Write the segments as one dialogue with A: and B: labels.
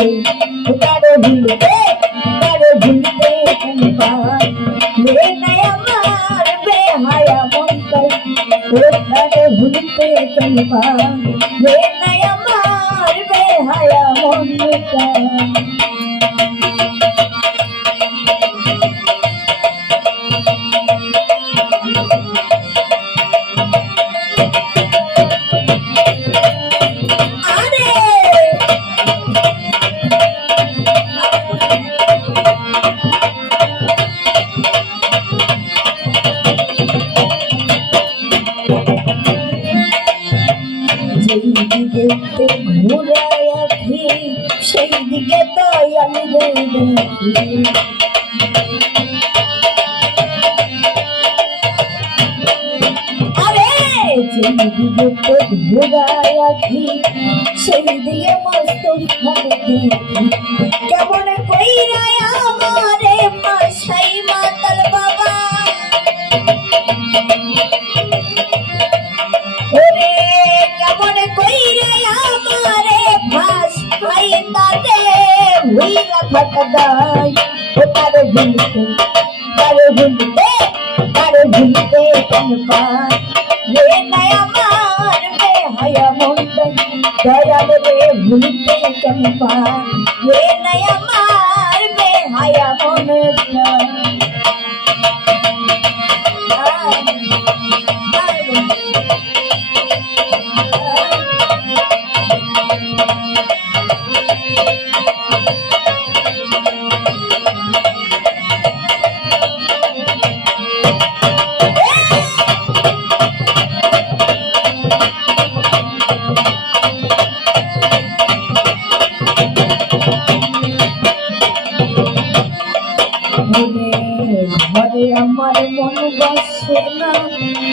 A: ভুলতে ওটারে ভুলতে ওটারে ভুলতে পায় রে নাই আমার বেহায়া মনটাই ওটারে ভুলতে কেন পায় রে নাই আমার বেহায়া মনটাই আরে দিকে ঘুরায় সেই দিকে তাই আমি দেখি। সেই দিকে মস্ত কেমন কইরায় আমারে পাশাই মাতাল বাবা। ফাটা দাই ও তারে ভুলতে তারে ভুলতে তারে ভুলতে কেন পায় রে নাই আমার বেহায়া মনটা দয়াল রে ভুলতে কেন পায় রে নাই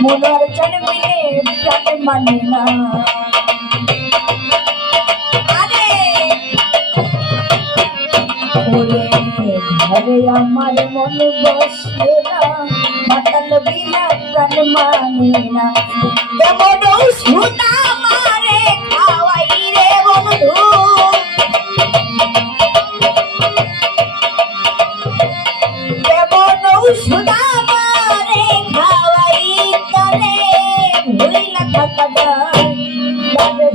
A: মনার জন্মিলে প্রাণ মানে না। ঘরে আমার মন বসে না, মাতাল বিনা প্রাণ মানে না। কেমন সুতা তলে ভুইলা থাকা যায় তারে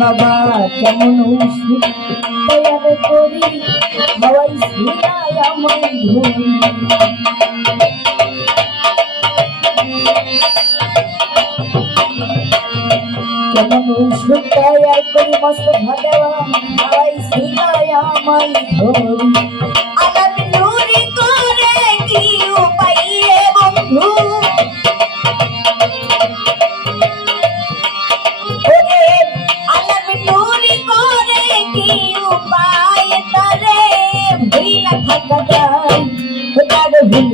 A: বাবা, কেমন ওষুধ তৈয়ার করি হাওয়াই সিনায় আমায় ধরি কেমন ওষুধ তৈয়ার করি, মস্ত ভাদেওয়া হাওয়াই ধরি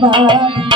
A: Bye.